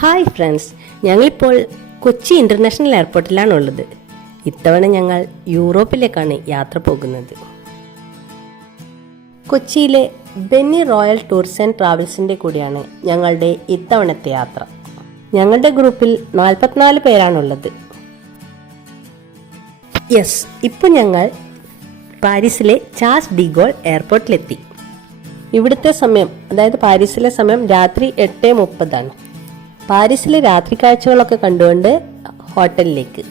Hi friends, ഞങ്ങളിപ്പോൾ Kochi international എയർപോർട്ടിലാണുള്ളത്. ഇത്തവണ ഞങ്ങൾ യൂറോപ്പിലേക്കാണ് യാത്ര പോകുന്നത്. കൊച്ചിയിലെ ബെന്നി റോയൽ ടൂർസ് ആൻഡ് ട്രാവൽസിൻ്റെ കൂടിയാണ് ഞങ്ങളുടെ ഇത്തവണത്തെ യാത്ര. ഞങ്ങളുടെ ഗ്രൂപ്പിൽ 44 പേരാണുള്ളത്. ഇപ്പോൾ ഞങ്ങൾ പാരീസിലെ ചാൾസ് ഡി ഗോൾ എയർപോർട്ടിലെത്തി. ഇവിടുത്തെ സമയം, അതായത് പാരീസിലെ സമയം രാത്രി 8:30 പാരീസിലെ രാത്രി കാഴ്ചകളൊക്കെ കണ്ടുകൊണ്ട് ഹോട്ടലിലേക്ക്.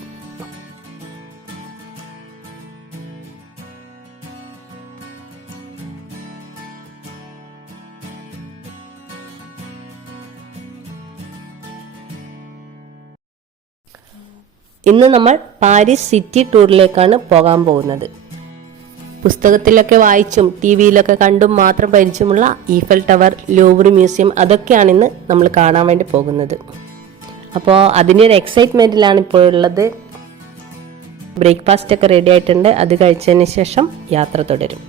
ഇന്ന് നമ്മൾ പാരീസ് സിറ്റി ടൂറിലേക്കാണ് പോകാൻ പോകുന്നത്. പുസ്തകത്തിലൊക്കെ വായിച്ചും ടി വിയിലൊക്കെ കണ്ടും മാത്രം പരിചയമുള്ള ഈഫൽ ടവർ, ലൂവർ മ്യൂസിയം, അതൊക്കെയാണ് ഇന്ന് നമ്മൾ കാണാൻ വേണ്ടി പോകുന്നത്. അപ്പോൾ അതിൻ്റെ ഒരു എക്സൈറ്റ്മെൻറ്റിലാണ് ഇപ്പോൾ ഉള്ളത്. ബ്രേക്ക്ഫാസ്റ്റ് ഒക്കെ റെഡി ആയിട്ടുണ്ട്. അത് കഴിച്ചതിന് ശേഷം യാത്ര തുടരും.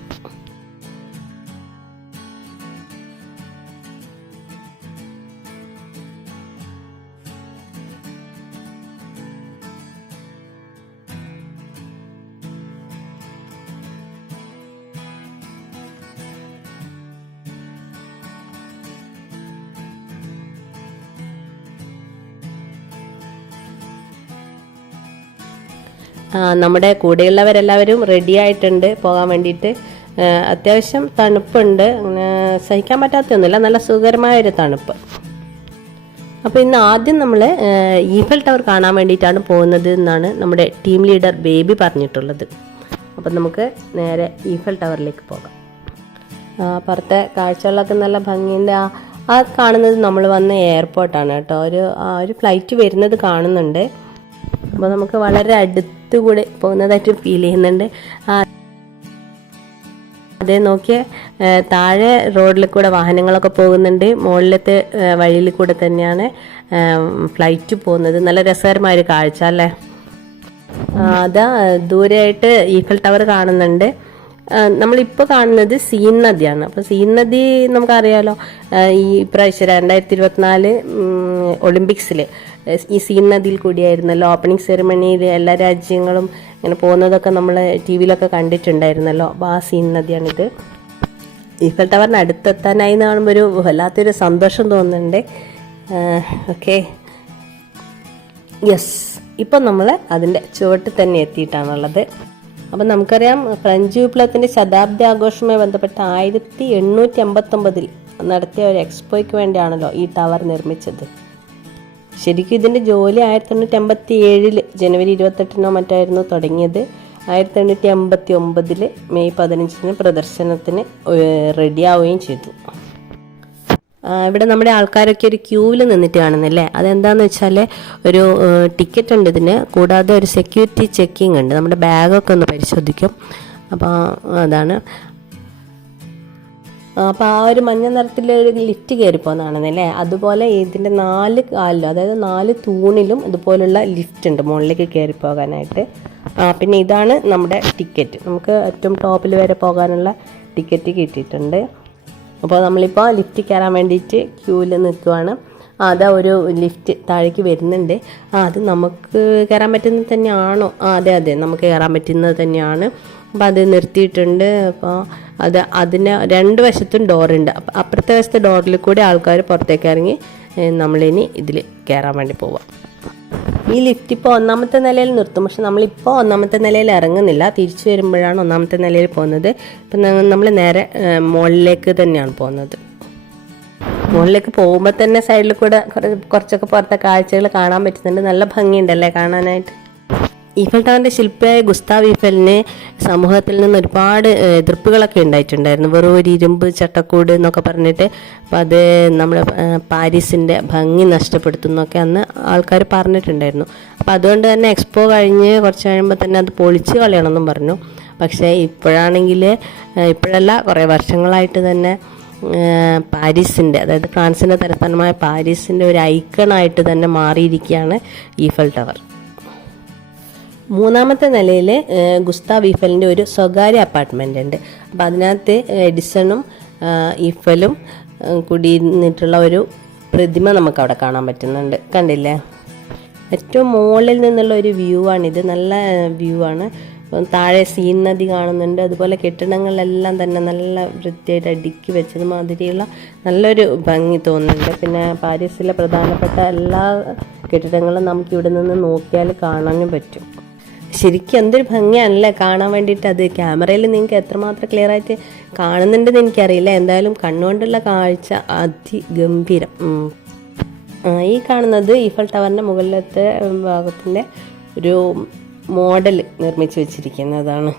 നമ്മുടെ കൂടെയുള്ളവരെല്ലാവരും റെഡി ആയിട്ടുണ്ട് പോകാൻ വേണ്ടിയിട്ട്. അത്യാവശ്യം തണുപ്പുണ്ട്, സഹിക്കാൻ പറ്റാത്തൊന്നുമില്ല, നല്ല സുഖകരമായൊരു തണുപ്പ്. അപ്പോൾ ഇന്ന് ആദ്യം നമ്മൾ ഈഫൽ ടവർ കാണാൻ വേണ്ടിയിട്ടാണ് പോകുന്നത് എന്നാണ് നമ്മുടെ ടീം ലീഡർ ബേബി പറഞ്ഞിട്ടുള്ളത്. അപ്പം നമുക്ക് നേരെ ഈഫൽ ടവറിലേക്ക് പോകാം. പുറത്തെ കാഴ്ചകളൊക്കെ നല്ല ഭംഗിയുണ്ട്. ആ കാണുന്നത് നമ്മൾ വന്ന എയർപോർട്ടാണ് കേട്ടോ. ഒരു ഫ്ലൈറ്റ് വരുന്നത് കാണുന്നുണ്ട്. അപ്പോൾ നമുക്ക് വളരെ അടുത്തുകൂടെ പോകുന്നതായിട്ട് ഫീൽ ചെയ്യുന്നുണ്ട്. അതേ നോക്കിയ താഴെ റോഡിൽ കൂടെ വാഹനങ്ങളൊക്കെ പോകുന്നുണ്ട്. മുകളിലത്തെ വഴിയിൽ കൂടെ തന്നെയാണ് ഫ്ലൈറ്റ് പോകുന്നത്. നല്ല രസകരമായൊരു കാഴ്ച അല്ലേ. അതാ ദൂരെയായിട്ട് ഈഫൽ ടവർ കാണുന്നുണ്ട്. നമ്മളിപ്പോൾ കാണുന്നത് സീൻ നദിയാണ്. അപ്പോൾ സീൻ നദി നമുക്കറിയാലോ, ഈ പ്രാവശ്യം 2024 ഒളിമ്പിക്സിൽ ഈ സീൻ നദിയിൽ കൂടിയായിരുന്നല്ലോ ഓപ്പണിംഗ് സെറിമണിയിൽ എല്ലാ രാജ്യങ്ങളും ഇങ്ങനെ പോകുന്നതൊക്കെ നമ്മൾ ടി വിയിലൊക്കെ കണ്ടിട്ടുണ്ടായിരുന്നല്ലോ. അപ്പോൾ ആ സീൻ നദിയാണിത്. ഈഫൽ ടവറിന് അടുത്തെത്താനായി എന്ന് കാണുമ്പോൾ ഒരു വല്ലാത്തൊരു സന്തോഷം തോന്നുന്നുണ്ട്. ഓക്കെ, ഇപ്പം നമ്മൾ അതിൻ്റെ ചുവട്ടിൽ തന്നെ എത്തിയിട്ടാണുള്ളത്. അപ്പം നമുക്കറിയാം, ഫ്രഞ്ച് വിപ്ലവത്തിൻ്റെ ശതാബ്ദി ആഘോഷവുമായി ബന്ധപ്പെട്ട് 1889 നടത്തിയ ഒരു എക്സ്പോയ്ക്ക് വേണ്ടിയാണല്ലോ ഈ ടവർ നിർമ്മിച്ചത്. ശരിക്കും ഇതിൻ്റെ ജോലി 1887 ജനുവരി 28 മറ്റായിരുന്നു തുടങ്ങിയത്. 1889 മെയ് 15 പ്രദർശനത്തിന് റെഡിയാവുകയും ചെയ്തു. ഇവിടെ നമ്മുടെ ആൾക്കാരൊക്കെ ഒരു ക്യൂവിൽ നിന്നിട്ട് കാണുന്നില്ലേ. അതെന്താണെന്ന് വെച്ചാൽ ഒരു ടിക്കറ്റ് ഉണ്ട് ഇതിന്, കൂടാതെ ഒരു സെക്യൂരിറ്റി ചെക്കിംഗ് ഉണ്ട്. നമ്മുടെ ബാഗൊക്കെ ഒന്ന് പരിശോധിക്കും. അപ്പോൾ അതാണ്. അപ്പോൾ ആ ഒരു മഞ്ഞ നിറത്തിലൊരു ലിഫ്റ്റ് കയറി പോകുന്നതാണെന്നല്ലേ. അതുപോലെ ഇതിൻ്റെ 4 കാലിലും, അതായത് 4 തൂണിലും ഇതുപോലുള്ള ലിഫ്റ്റ് ഉണ്ട് മുകളിലേക്ക് കയറി പോകാനായിട്ട്. പിന്നെ ഇതാണ് നമ്മുടെ ടിക്കറ്റ്. നമുക്ക് ഏറ്റവും ടോപ്പിൽ വരെ പോകാനുള്ള ടിക്കറ്റ് കിട്ടിയിട്ടുണ്ട്. അപ്പോൾ നമ്മളിപ്പോൾ ലിഫ്റ്റ് കയറാൻ വേണ്ടിയിട്ട് ക്യൂവിൽ നിൽക്കുവാണ്. അതാ ഒരു ലിഫ്റ്റ് താഴേക്ക് വരുന്നുണ്ട്. അത് നമുക്ക് കയറാൻ പറ്റുന്നത് തന്നെയാണോ? അതെ, നമുക്ക് കയറാൻ പറ്റുന്നത് തന്നെയാണ്. അപ്പോൾ അത് നിർത്തിയിട്ടുണ്ട്. അപ്പോൾ അതിന് 2 വശത്തും ഡോറുണ്ട്. അപ്പോൾ അപ്പുറത്തെ വശത്തെ ഡോറിൽ കൂടി ആൾക്കാർ പുറത്തേക്ക് ഇറങ്ങി നമ്മളിനി ഇതിൽ കയറാൻ വേണ്ടി പോവാം. ഈ ലിഫ്റ്റ് ഇപ്പോൾ 1ാമത്തെ നിലയിൽ നിർത്തും. പക്ഷെ നമ്മളിപ്പോൾ 1ാമത്തെ നിലയിൽ ഇറങ്ങുന്നില്ല. തിരിച്ചു വരുമ്പോഴാണ് 1ാമത്തെ നിലയിൽ പോകുന്നത്. ഇപ്പം നമ്മൾ നേരെ മുകളിലേക്ക് തന്നെയാണ് പോകുന്നത്. മുകളിലേക്ക് പോകുമ്പോൾ തന്നെ സൈഡിൽ കൂടെ കുറച്ചൊക്കെ പുറത്തെ കാഴ്ചകൾ കാണാൻ പറ്റുന്നുണ്ട്. നല്ല ഭംഗിയുണ്ടല്ലേ കാണാനായിട്ട്. ഈഫൽ ടവറിൻ്റെ ശില്പിയായ ഗുസ്താവ് ഈഫലിന് സമൂഹത്തിൽ നിന്ന് ഒരുപാട് എതിർപ്പുകളൊക്കെ ഉണ്ടായിട്ടുണ്ടായിരുന്നു. വെറും ഒരു ഇരുമ്പ് ചട്ടക്കൂട് എന്നൊക്കെ പറഞ്ഞിട്ട്. അപ്പം അത് നമ്മുടെ പാരീസിൻ്റെ ഭംഗി നഷ്ടപ്പെടുത്തുന്നൊക്കെ അന്ന് ആൾക്കാർ പറഞ്ഞിട്ടുണ്ടായിരുന്നു. അപ്പം അതുകൊണ്ട് തന്നെ എക്സ്പോ കഴിഞ്ഞ് കുറച്ച് കഴിയുമ്പോൾ തന്നെ അത് പൊളിച്ച് കളയണമെന്നും പറഞ്ഞു. പക്ഷേ ഇപ്പോഴല്ല, കുറേ വർഷങ്ങളായിട്ട് തന്നെ പാരീസിൻ്റെ, അതായത് ഫ്രാൻസിൻ്റെ തലസ്ഥാനമായ പാരീസിൻ്റെ ഒരു ഐക്കണായിട്ട് തന്നെ മാറിയിരിക്കുകയാണ് ഈഫൽ ടവർ. 3ാമത്തെ നിലയിൽ ഗുസ്താവ് ഈഫലിൻ്റെ ഒരു സ്വകാര്യ അപ്പാർട്ട്മെൻ്റ് ഉണ്ട്. അപ്പോൾ അതിനകത്ത് എഡിസണും ഈഫലും കൂടിയിരുന്നിട്ടുള്ള ഒരു പ്രതിമ നമുക്ക് അവിടെ കാണാൻ പറ്റുന്നുണ്ട്, കണ്ടില്ലേ? ഏറ്റവും മുകളിൽ നിന്നുള്ള ഒരു വ്യൂ ആണിത്, നല്ല വ്യൂ ആണ്. താഴെ സീൻ നദി കാണുന്നുണ്ട്, അതുപോലെ കെട്ടിടങ്ങളെല്ലാം തന്നെ നല്ല വൃത്തിയായിട്ട് അടുക്കി വെച്ചത് മാതിരിയുള്ള നല്ലൊരു ഭംഗി തോന്നുന്നുണ്ട്. പിന്നെ പാരീസിലെ പ്രധാനപ്പെട്ട എല്ലാ കെട്ടിടങ്ങളും നമുക്ക് ഇവിടെ നിന്ന് നോക്കിയാൽ കാണാനും പറ്റും. ശരിക്കും എന്തൊരു ഭംഗിയാണല്ലേ കാണാൻ വേണ്ടിയിട്ട്. അത് ക്യാമറയിൽ നിങ്ങൾക്ക് എത്രമാത്രം ക്ലിയർ ആയിട്ട് കാണുന്നുണ്ടെന്ന് എനിക്കറിയില്ല, എന്തായാലും കണ്ണുകൊണ്ടുള്ള കാഴ്ച അതിഗംഭീരം. ഈ കാണുന്നത് ഈഫൽ ടവറിൻ്റെ മുകളിലത്തെ ഭാഗത്തിൻ്റെ ഒരു മോഡൽ നിർമ്മിച്ച് വെച്ചിരിക്കുന്നതാണ്.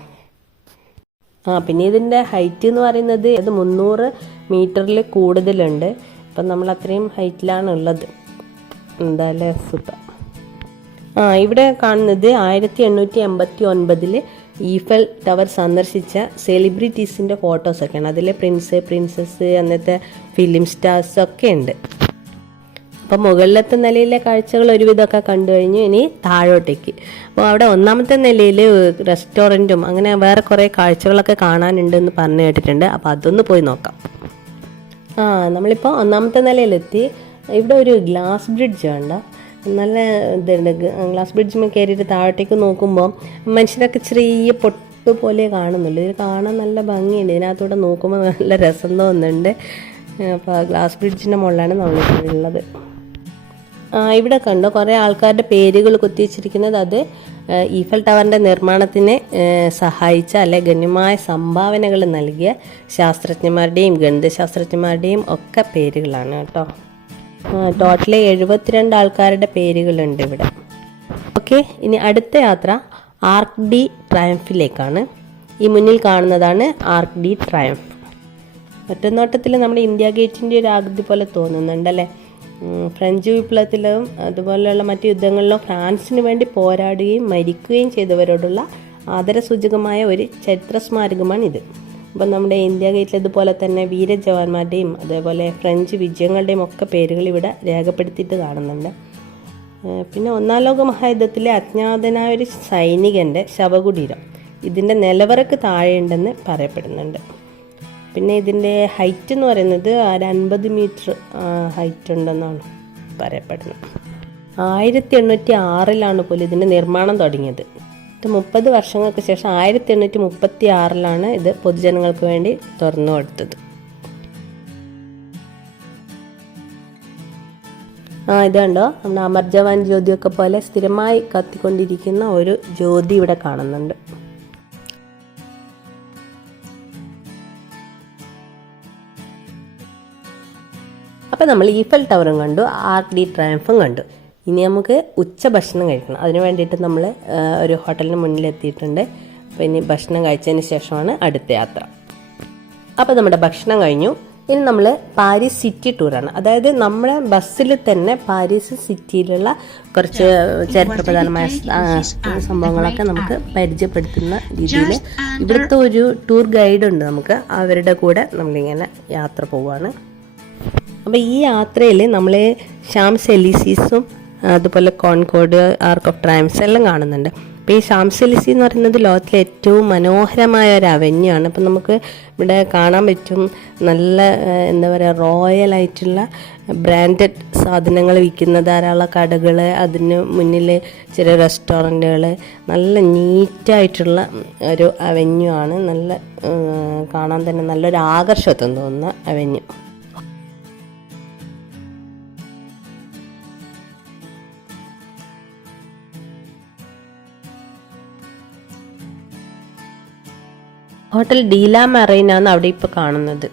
പിന്നെ ഇതിൻ്റെ ഹൈറ്റ് എന്ന് പറയുന്നത് 300 മീറ്ററിൽ കൂടുതലുണ്ട്. ഇപ്പം നമ്മൾ അത്രയും ഹൈറ്റിലാണ് ഉള്ളത്. എന്തായാലും സൂപ്പർ. ഇവിടെ കാണുന്നത് 1889 ഈഫൽ ടവർ സന്ദർശിച്ച സെലിബ്രിറ്റീസിൻ്റെ ഫോട്ടോസൊക്കെയാണ്. അതിൽ പ്രിൻസസ്, അന്നത്തെ ഫിലിം സ്റ്റാർസ് ഒക്കെ ഉണ്ട്. അപ്പം മുകളിലത്തെ നിലയിലെ കാഴ്ചകൾ ഒരുവിധമൊക്കെ കണ്ടു കഴിഞ്ഞു. ഇനി താഴോട്ടേക്ക്. അപ്പോൾ അവിടെ 1ാമത്തെ നിലയിൽ റെസ്റ്റോറൻറ്റും അങ്ങനെ വേറെ കുറേ കാഴ്ചകളൊക്കെ കാണാനുണ്ടെന്ന് പറഞ്ഞു കേട്ടിട്ടുണ്ട്. അപ്പോൾ അതൊന്ന് പോയി നോക്കാം. നമ്മളിപ്പോൾ 1ാമത്തെ നിലയിലെത്തി. ഇവിടെ ഒരു ഗ്ലാസ് ബ്രിഡ്ജ് കണ്ട, നല്ല ഇതുണ്ട്. ഗ്ലാസ് ബ്രിഡ്ജിൽ കയറിയിട്ട് താഴോട്ടേക്ക് നോക്കുമ്പോൾ മനുഷ്യരൊക്കെ ചെറിയ പൊട്ട് പോലെ കാണുന്നുള്ളൂ. ഇത് കാണാൻ നല്ല ഭംഗിയുണ്ട്. ഇതിനകത്തൂടെ നോക്കുമ്പോൾ നല്ല രസം തോന്നുന്നുണ്ട്. അപ്പോൾ ഗ്ലാസ് ബ്രിഡ്ജിൻ്റെ മുകളിലാണ് നമ്മളിപ്പോൾ. ഇവിടെ കണ്ടോ കുറേ ആൾക്കാരുടെ പേരുകൾ കുത്തിവെച്ചിരിക്കുന്നത്. അത് ഈഫൽ ടവറിൻ്റെ നിർമ്മാണത്തിന് സഹായിച്ച അല്ലെ ഗണ്യമായ സംഭാവനകൾ നൽകിയ ശാസ്ത്രജ്ഞന്മാരുടെയും ഗണിതശാസ്ത്രജ്ഞന്മാരുടെയും ഒക്കെ പേരുകളാണ് കേട്ടോ. ടോട്ടലി 72 ആൾക്കാരുടെ പേരുകളുണ്ട് ഇവിടെ. ഓക്കെ, ഇനി അടുത്ത യാത്ര ആർക്ക് ഡി ട്രയംഫിലേക്കാണ്. ഈ മുന്നിൽ കാണുന്നതാണ് ആർക്ക് ഡി ട്രയംഫ്. ഒറ്റനോട്ടത്തിൽ നമ്മുടെ ഇന്ത്യ ഗേറ്റിൻ്റെ ഒരു ആകൃതി പോലെ തോന്നുന്നുണ്ടല്ലേ. ഫ്രഞ്ച് വിപ്ലവത്തിലും അതുപോലെയുള്ള മറ്റു യുദ്ധങ്ങളിലും ഫ്രാൻസിന് വേണ്ടി പോരാടുകയും മരിക്കുകയും ചെയ്തവരോടുള്ള ആദരസൂചകമായ ഒരു ചരിത്ര സ്മാരകമാണിത്. അപ്പം നമ്മുടെ ഇന്ത്യ ഗേറ്റിൽ ഇതുപോലെ തന്നെ വീരജവാന്മാരുടെയും അതേപോലെ ഫ്രഞ്ച് വിജയങ്ങളുടെയും ഒക്കെ പേരുകൾ ഇവിടെ രേഖപ്പെടുത്തിയിട്ട് കാണുന്നുണ്ട്. പിന്നെ 1ാം ലോക മഹായുദ്ധത്തിലെ അജ്ഞാതനായ ഒരു സൈനികൻ്റെ ശവകുടീരം ഇതിൻ്റെ നിലവറക്ക് താഴെയുണ്ടെന്ന് പറയപ്പെടുന്നുണ്ട്. പിന്നെ ഇതിൻ്റെ ഹൈറ്റ് എന്ന് പറയുന്നത് 50 മീറ്റർ ഹൈറ്റ് ഉണ്ടെന്നാണ് പറയപ്പെടുന്നത്. 1806 പോലും ഇതിൻ്റെ നിർമ്മാണം തുടങ്ങിയത്. 30 വർഷങ്ങൾക്ക് ശേഷം 1836 ഇത് പൊതുജനങ്ങൾക്ക് വേണ്ടി തുറന്നു കൊടുത്തത്. ഇത് കണ്ടോ, നമ്മുടെ അമർ ജവാൻ ജ്യോതിയൊക്കെ പോലെ സ്ഥിരമായി കത്തിക്കൊണ്ടിരിക്കുന്ന ഒരു ജ്യോതി ഇവിടെ കാണുന്നുണ്ട്. അപ്പോൾ നമ്മൾ ഈഫൽ ടവറും കണ്ടു, ആർക്ക് ഡി ട്രയംഫും കണ്ടു. ഇനി നമുക്ക് ഉച്ചഭക്ഷണം കഴിക്കണം. അതിന് വേണ്ടിയിട്ട് നമ്മൾ ഒരു ഹോട്ടലിന് മുന്നിലെത്തിയിട്ടുണ്ട്. അപ്പോൾ ഇനി ഭക്ഷണം കഴിച്ചതിന് ശേഷമാണ് അടുത്ത യാത്ര. അപ്പോൾ നമ്മുടെ ഭക്ഷണം കഴിഞ്ഞു. ഇനി നമ്മൾ പാരീസ് സിറ്റി ടൂറാണ്. അതായത് നമ്മുടെ ബസ്സിൽ തന്നെ പാരീസ് സിറ്റിയിലുള്ള കുറച്ച് ചരിത്രപ്രധാനമായ സംഭവങ്ങളൊക്കെ നമുക്ക് പരിചയപ്പെടുത്തുന്ന രീതിയിൽ ഇവിടുത്തെ ഒരു ടൂർ ഗൈഡ് ഉണ്ട്. നമുക്ക് അവരുടെ കൂടെ നമ്മളിങ്ങനെ യാത്ര പോവുകയാണ്. അപ്പോൾ ഈ യാത്രയിൽ നമ്മൾ ഷാംസ് എലീസീസും അതുപോലെ കോൺകോർഡ്, ആർക്ക് ഓഫ് ട്രയംഫ്സ് എല്ലാം കാണുന്നുണ്ട്. അപ്പോൾ ഈ ഷാംസ് എലീസി എന്ന് പറയുന്നത് ലോകത്തിലെ ഏറ്റവും മനോഹരമായ ഒരു അവന്യൂ ആണ്. അപ്പം നമുക്ക് ഇവിടെ കാണാൻ പറ്റും നല്ല എന്താ പറയുക റോയലായിട്ടുള്ള ബ്രാൻഡഡ് സാധനങ്ങൾ വിൽക്കുന്ന ധാരാളം കടകൾ, അതിന് മുന്നിൽ ചെറിയ റെസ്റ്റോറൻറ്റുകൾ, നല്ല നീറ്റായിട്ടുള്ള ഒരു അവന്യൂ ആണ്. നല്ല കാണാൻ തന്നെ നല്ലൊരു ആകർഷത്വം തോന്നുന്ന അവന്യൂ. ഹോട്ടൽ ഡീല മെറൈനാണ് അവിടെ ഇപ്പോൾ കാണുന്നത്.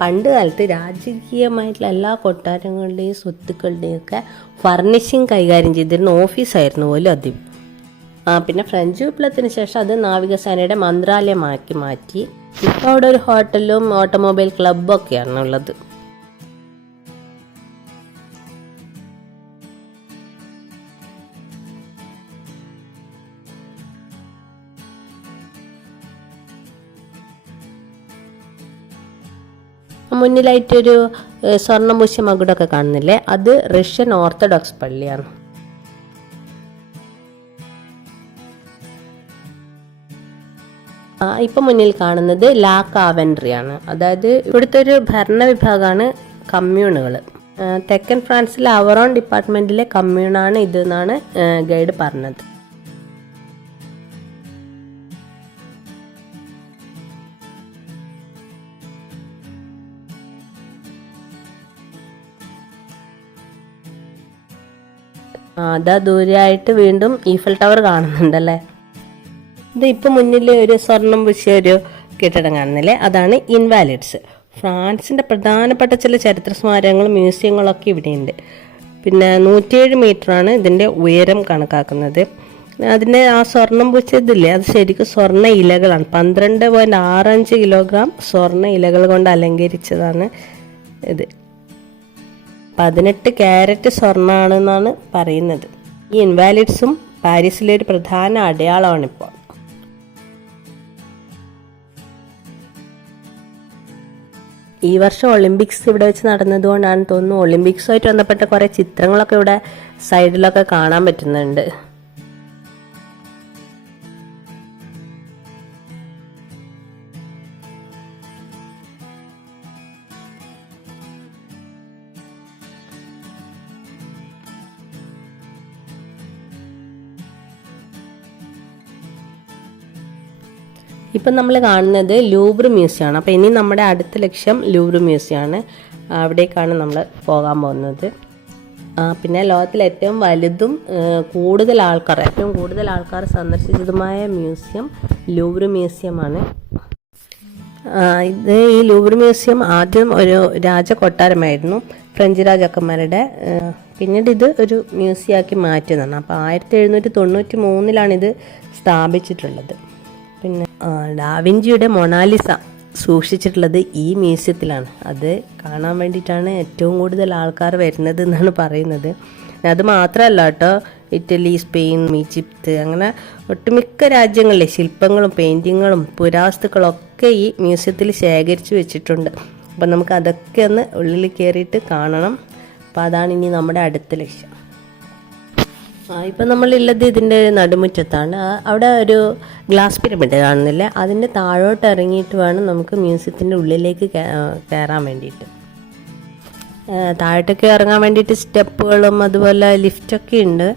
പണ്ട് കാലത്ത് രാജകീയമായിട്ടുള്ള എല്ലാ കൊട്ടാരങ്ങളുടെയും സ്വത്തുക്കളുടെയും ഒക്കെ ഫർണിഷിങ് കൈകാര്യം ചെയ്തിരുന്ന ഓഫീസായിരുന്നു പോലും അത്. പിന്നെ ഫ്രഞ്ച് വിപ്ലവത്തിന് ശേഷം അത് നാവികസേനയുടെ മന്ത്രാലയമാക്കി മാറ്റി. ഇപ്പോൾ അവിടെ ഒരു ഹോട്ടലും ഓട്ടോമൊബൈൽ ക്ലബ്ബും ഒക്കെയാണ് ഉള്ളത്. മുന്നിലായിട്ടൊരു സ്വർണ്ണപൂശ മകുടമൊക്കെ കാണുന്നില്ലേ, അത് റഷ്യൻ ഓർത്തഡോക്സ് പള്ളിയാണ്. ഇപ്പം മുന്നിൽ കാണുന്നത് ലാ കാവൻട്രി ആണ്. അതായത് ഇവിടുത്തെ ഒരു ഭരണവിഭാഗമാണ് കമ്മ്യൂണുകൾ. തെക്കൻ ഫ്രാൻസിലെ അവറോൺ ഡിപ്പാർട്ട്മെൻറ്റിലെ കമ്മ്യൂണാണ് ഇതെന്നാണ് ഗൈഡ് പറഞ്ഞത്. അതാ ദൂരെയായിട്ട് വീണ്ടും ഈഫൽ ടവർ കാണുന്നുണ്ടല്ലേ. ഇത് ഇപ്പം മുന്നിൽ ഒരു സ്വർണം പൂശിയ ഒരു കെട്ടിടം കാണുന്നില്ലേ, അതാണ് ഇൻവാലിഡ്സ്. ഫ്രാൻസിൻ്റെ പ്രധാനപ്പെട്ട ചില ചരിത്ര സ്മാരകങ്ങളും മ്യൂസിയങ്ങളൊക്കെ ഇവിടെയുണ്ട്. പിന്നെ 107 മീറ്ററാണ് ഇതിൻ്റെ ഉയരം കണക്കാക്കുന്നത്. അതിൻ്റെ ആ സ്വർണം പൂച്ചതില്ലേ, അത് ശരിക്കും സ്വർണ്ണ ഇലകളാണ്. 12.65 കിലോഗ്രാം സ്വർണ്ണ ഇലകൾ കൊണ്ട് അലങ്കരിച്ചതാണ് ഇത്. 18 ക്യാരറ്റ് സ്വർണ്ണമാണെന്നാണ് പറയുന്നത്. ഈ ഇൻവാലിഡ്സും പാരീസിലെ ഒരു പ്രധാന അടയാളമാണിപ്പോൾ. ഈ വർഷം ഒളിമ്പിക്സ് ഇവിടെ വെച്ച് നടന്നതുകൊണ്ടാണ് തോന്നുന്നു ഒളിമ്പിക്സുമായിട്ട് ബന്ധപ്പെട്ട കുറേ ചിത്രങ്ങളൊക്കെ ഇവിടെ സൈഡിലൊക്കെ കാണാൻ പറ്റുന്നുണ്ട്. ഇപ്പം നമ്മൾ കാണുന്നത് ലൂവ്ർ മ്യൂസിയമാണ്. അപ്പോൾ ഇനി നമ്മുടെ അടുത്ത ലക്ഷ്യം ലൂവ്ർ മ്യൂസിയമാണ്. അവിടേക്കാണ് നമ്മൾ പോകാൻ പോകുന്നത്. പിന്നെ ലോകത്തിലെ ഏറ്റവും വലുതും ഏറ്റവും കൂടുതൽ ആൾക്കാർ സന്ദർശിച്ചതുമായ മ്യൂസിയം ലൂവ്ർ മ്യൂസിയമാണ്. ഈ ലൂവ്ർ മ്യൂസിയം ആദ്യം ഒരു രാജകൊട്ടാരമായിരുന്നു, ഫ്രഞ്ച് രാജാക്കന്മാരുടെ. പിന്നീട് ഇത് ഒരു മ്യൂസിയമാക്കി മാറ്റുന്നതാണ്. അപ്പോൾ 1793 ഇത് സ്ഥാപിച്ചിട്ടുള്ളത്. പിന്നെ ഡാവിഞ്ചിയുടെ മൊണാലിസ സൂക്ഷിച്ചിട്ടുള്ളത് ഈ മ്യൂസിയത്തിലാണ്. അത് കാണാൻ വേണ്ടിയിട്ടാണ് ഏറ്റവും കൂടുതൽ ആൾക്കാർ വരുന്നത് എന്നാണ് പറയുന്നത്. അത് മാത്രമല്ല കേട്ടോ, ഇറ്റലി, സ്പെയിൻ, ഈജിപ്ത് അങ്ങനെ ഒട്ടുമിക്ക രാജ്യങ്ങളിലെ ശില്പങ്ങളും പെയിൻറ്റിങ്ങുകളും പുരാവസ്തുക്കളും ഒക്കെ ഈ മ്യൂസിയത്തിൽ ശേഖരിച്ചു വെച്ചിട്ടുണ്ട്. അപ്പം നമുക്ക് അതൊക്കെ ഒന്ന് ഉള്ളിൽ കയറിയിട്ട് കാണണം. അപ്പം അതാണ് ഇനി നമ്മുടെ അടുത്ത ലക്ഷ്യം. ഇപ്പം നമ്മളുള്ളത് ഇതിൻ്റെ നടുമുറ്റത്താണ്. അവിടെ ഒരു ഗ്ലാസ് പിരമിഡ് കാണുന്നില്ലേ, അതിൻ്റെ താഴോട്ട് ഇറങ്ങിയിട്ട് വേണം നമുക്ക് മ്യൂസിയത്തിൻ്റെ ഉള്ളിലേക്ക് കയറാൻ വേണ്ടിയിട്ട്. താഴോട്ടൊക്കെ ഇറങ്ങാൻ വേണ്ടിയിട്ട് സ്റ്റെപ്പുകളും അതുപോലെ ലിഫ്റ്റൊക്കെ ഉണ്ട്.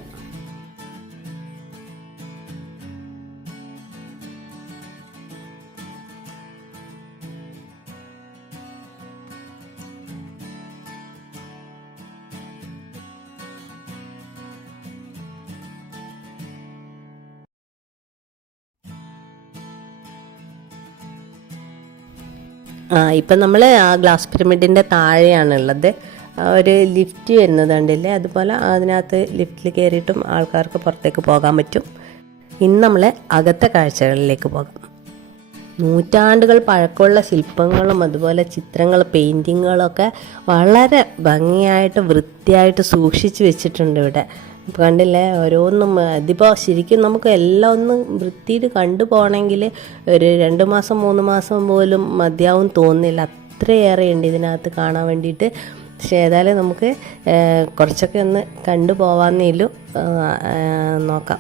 ഇപ്പം നമ്മൾ ആ ഗ്ലാസ് പിരമിഡിൻ്റെ താഴെയാണുള്ളത്. ഒരു ലിഫ്റ്റ് വരുന്നത് കണ്ടില്ലേ, അതുപോലെ അതിനകത്ത് ലിഫ്റ്റിൽ കയറിയിട്ടും ആൾക്കാർക്ക് പുറത്തേക്ക് പോകാൻ പറ്റും. ഇന്ന് നമ്മൾ അകത്തെ കാഴ്ചകളിലേക്ക് പോകാം. നൂറ്റാണ്ടുകൾ പഴക്കമുള്ള ശില്പങ്ങളും അതുപോലെ ചിത്രങ്ങൾ, പെയിൻറ്റിങ്ങുകളൊക്കെ വളരെ ഭംഗിയായിട്ട് വൃത്തിയായിട്ട് സൂക്ഷിച്ച് വെച്ചിട്ടുണ്ട് ഇവിടെ. ഇപ്പോൾ കണ്ടില്ലേ, ഓരോന്നും ഇതിപ്പോൾ ശരിക്കും നമുക്ക് എല്ലാം ഒന്ന് വൃത്തിയിൽ കണ്ടു പോകണമെങ്കിൽ ഒരു 2 മാസം 3 മാസം പോലും മതിയാവും തോന്നുന്നില്ല. അത്രയേറെ ഉണ്ട് ഇതിനകത്ത് കാണാൻ വേണ്ടിയിട്ട്. പക്ഷേ ഏതായാലും നമുക്ക് കുറച്ചൊക്കെ ഒന്ന് കണ്ടു പോവാന്നേലും നോക്കാം.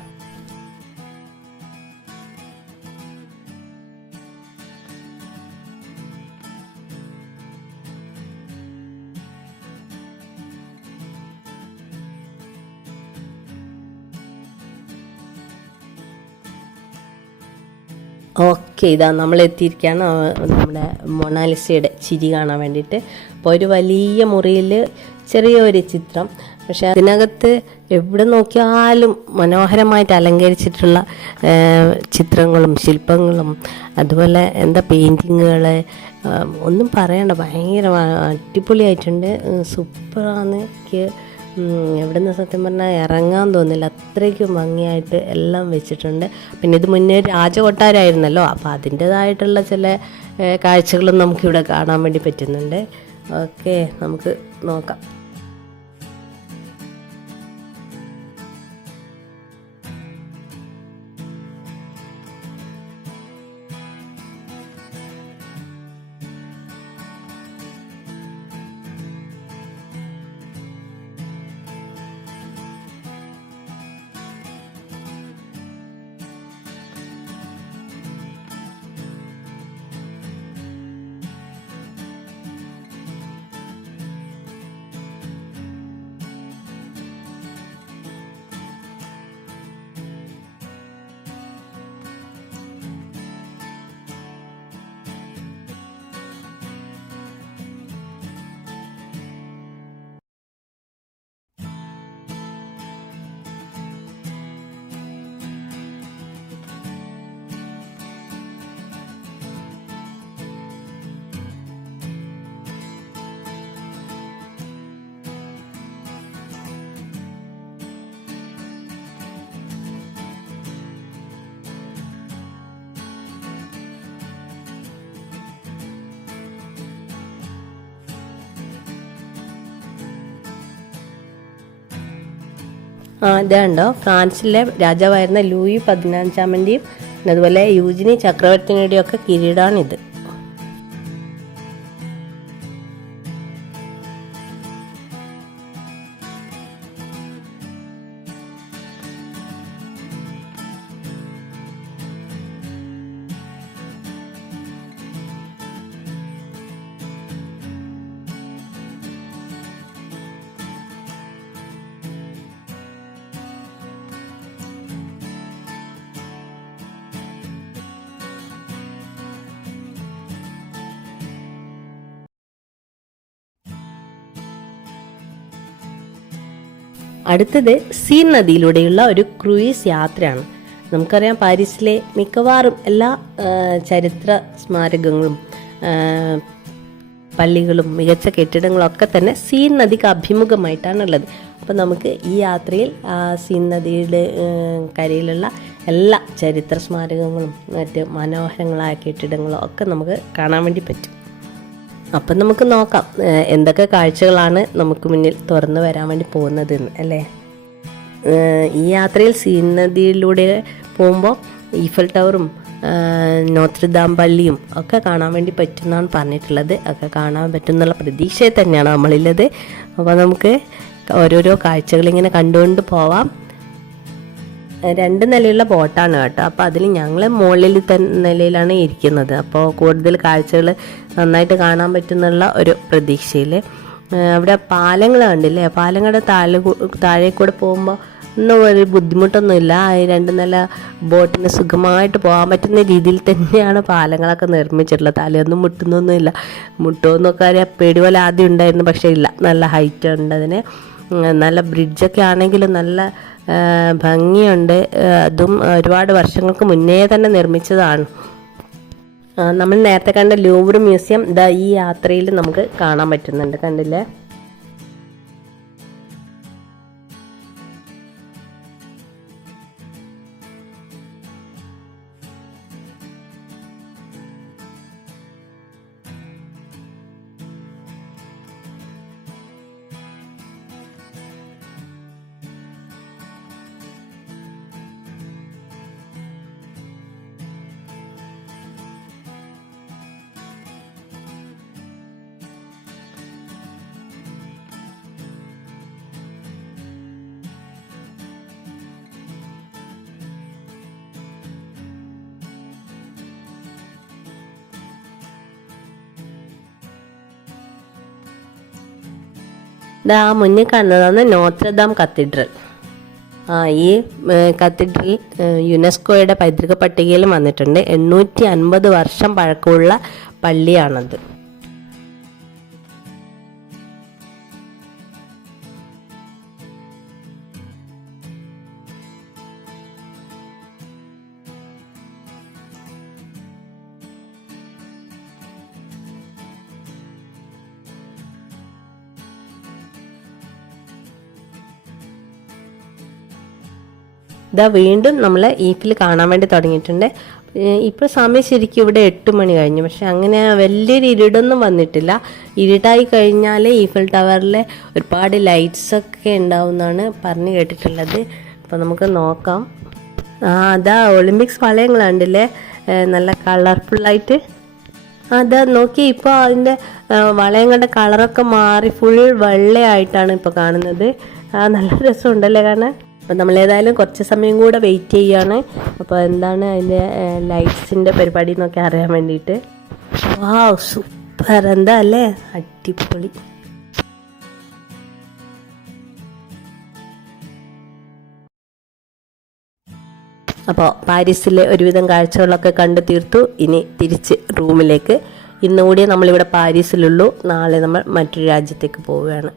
ഓക്കെ, ഇതാ നമ്മൾ എത്തിയിരിക്കുകയാണ് നമ്മുടെ മൊണാലിസയുടെ ചിരി കാണാൻ വേണ്ടിയിട്ട്. അപ്പോൾ ഒരു വലിയ മുറിയിൽ ചെറിയൊരു ചിത്രം, പക്ഷെ അതിനകത്ത് എവിടെ നോക്കിയാലും മനോഹരമായിട്ട് അലങ്കരിച്ചിട്ടുള്ള ചിത്രങ്ങളും ശില്പങ്ങളും അതുപോലെ പെയിൻറ്റിങ്ങുകൾ ഒന്നും പറയണ്ട, ഭയങ്കര അടിപൊളിയായിട്ടുണ്ട്. സൂപ്പറാണ്. എനിക്ക് എവിടെ നിന്ന് സത്യം പറഞ്ഞാൽ ഇറങ്ങാൻ തോന്നില്ല, അത്രയ്ക്കും ഭംഗിയായിട്ട് എല്ലാം വെച്ചിട്ടുണ്ട്. പിന്നെ ഇത് മുന്നേ രാജകൊട്ടാരമായിരുന്നല്ലോ, അപ്പോൾ അതിൻ്റേതായിട്ടുള്ള ചില കാഴ്ചകളും നമുക്കിവിടെ കാണാൻ വേണ്ടി പറ്റുന്നുണ്ട്. ഓക്കെ, നമുക്ക് നോക്കാം. ഇതുണ്ടോ, ഫ്രാൻസിലെ രാജാവായിരുന്ന ലൂയി 15-ൻ്റെയും അതുപോലെ യൂജിനി ചക്രവർത്തിയുടെയും ഒക്കെ കിരീടമാണിത്. അടുത്തത് സീൻ നദിയിലൂടെയുള്ള ഒരു ക്രൂയിസ് യാത്രയാണ്. നമുക്കറിയാം പാരീസിലെ മിക്കവാറും എല്ലാ ചരിത്ര സ്മാരകങ്ങളും പള്ളികളും മികച്ച കെട്ടിടങ്ങളും ഒക്കെ തന്നെ സീൻ നദിക്ക് അഭിമുഖമായിട്ടാണുള്ളത്. അപ്പോൾ നമുക്ക് ഈ യാത്രയിൽ സീൻ നദിയുടെ കരയിലുള്ള എല്ലാ ചരിത്ര സ്മാരകങ്ങളും മറ്റ് മനോഹരങ്ങളായ കെട്ടിടങ്ങളും ഒക്കെ നമുക്ക് കാണാൻ വേണ്ടി പറ്റും. അപ്പം നമുക്ക് നോക്കാം എന്തൊക്കെ കാഴ്ചകളാണ് നമുക്ക് മുന്നിൽ തുറന്നു വരാൻ വേണ്ടി പോകുന്നതെന്ന് അല്ലേ. ഈ യാത്രയിൽ സീൻ നദിയിലൂടെ പോകുമ്പോൾ ഈഫൽ ടവറും നോത്രദാം പള്ളിയും ഒക്കെ കാണാൻ വേണ്ടി പറ്റുമെന്നാണ് പറഞ്ഞിട്ടുള്ളത്. ഒക്കെ കാണാൻ പറ്റുമെന്നുള്ള പ്രതീക്ഷയിൽ തന്നെയാണ് നമ്മളുള്ളത്. അപ്പോൾ നമുക്ക് ഓരോരോ കാഴ്ചകളിങ്ങനെ കണ്ടുകൊണ്ട് പോവാം. 2 നിലയുള്ള ബോട്ടാണ് കേട്ടോ. അപ്പോൾ അതിൽ ഞങ്ങൾ മുകളിൽ നിലയിലാണ് ഇരിക്കുന്നത്. അപ്പോൾ കൂടുതൽ കാഴ്ചകൾ നന്നായിട്ട് കാണാൻ പറ്റുന്നുള്ള ഒരു പ്രതീക്ഷയിൽ അവിടെ പാലങ്ങൾ കണ്ടില്ലേ. പാലങ്ങളുടെ താഴെ കൂടെ പോകുമ്പോൾ ഒന്നും ഒരു ബുദ്ധിമുട്ടൊന്നുമില്ല. 2 നില ബോട്ടിന് സുഖമായിട്ട് പോകാൻ പറ്റുന്ന രീതിയിൽ തന്നെയാണ് പാലങ്ങളൊക്കെ നിർമ്മിച്ചിട്ടുള്ളത്. തലയൊന്നും മുട്ടുന്നൊന്നുമില്ല. മുട്ടുമെന്നൊക്കെ അറിയാം പേടി പോലെ ആദ്യം ഉണ്ടായിരുന്നു, പക്ഷേ ഇല്ല, നല്ല ഹൈറ്റ് ഉണ്ട് അതിന്. നല്ല ബ്രിഡ്ജൊക്കെ ആണെങ്കിലും നല്ല ഭംഗിയുണ്ട്. അതും ഒരുപാട് വർഷങ്ങൾക്ക് മുന്നേ തന്നെ നിർമ്മിച്ചതാണ്. നമ്മൾ നേരത്തെ കണ്ട ലൂവർ മ്യൂസിയം ഈ യാത്രയിൽ നമുക്ക് കാണാൻ പറ്റുന്നുണ്ട്, കണ്ടില്ലേ. ഇതാ മുന്നിൽ കാണുന്നതാണ് നോത്രദാം കത്തീഡ്രൽ. ഈ കത്തീഡ്രൽ യുനെസ്കോയുടെ പൈതൃക പട്ടികയിൽ വന്നിട്ടുണ്ട്. 850 വർഷം പഴക്കമുള്ള പള്ളിയാണത്. ഇതാ വീണ്ടും നമ്മൾ ഈഫിൽ കാണാൻ വേണ്ടി തുടങ്ങിയിട്ടുണ്ട്. ഇപ്പോൾ സമയം ശരിക്കും ഇവിടെ 8 മണി കഴിഞ്ഞു, പക്ഷെ അങ്ങനെ വലിയൊരു ഇരുടൊന്നും വന്നിട്ടില്ല. ഇരുട്ടായി കഴിഞ്ഞാൽ ഈഫൽ ടവറിലെ ഒരുപാട് ലൈറ്റ്സൊക്കെ ഉണ്ടാവുമെന്നാണ് പറഞ്ഞു കേട്ടിട്ടുള്ളത്. അപ്പോൾ നമുക്ക് നോക്കാം. അതാ ഒളിമ്പിക്സ് വളയങ്ങളുണ്ടല്ലേ, നല്ല കളർഫുള്ളായിട്ട്. അതാ നോക്കി, ഇപ്പോൾ അതിൻ്റെ വളയങ്ങളുടെ കളറൊക്കെ മാറി ഫുൾ വെള്ളയായിട്ടാണ് ഇപ്പോൾ കാണുന്നത്. നല്ല രസമുണ്ടല്ലേ കാണാൻ. അപ്പോൾ നമ്മളേതായാലും കുറച്ച് സമയം കൂടെ വെയിറ്റ് ചെയ്യുകയാണ്. അപ്പോൾ എന്താണ് അതിൻ്റെ ലൈറ്റ്സിൻ്റെ പരിപാടി എന്നൊക്കെ അറിയാൻ വേണ്ടിയിട്ട്. സൂപ്പർ, എന്താ അല്ലേ, അടിപൊളി. അപ്പോൾ പാരീസിലെ ഒരുവിധം കാഴ്ചകളൊക്കെ കണ്ടു തീർത്തു. ഇനി തിരിച്ച് റൂമിലേക്ക്. ഇന്നുകൂടി നമ്മളിവിടെ പാരീസിലുള്ളൂ. നാളെ നമ്മൾ മറ്റൊരു രാജ്യത്തേക്ക് പോവുകയാണ്.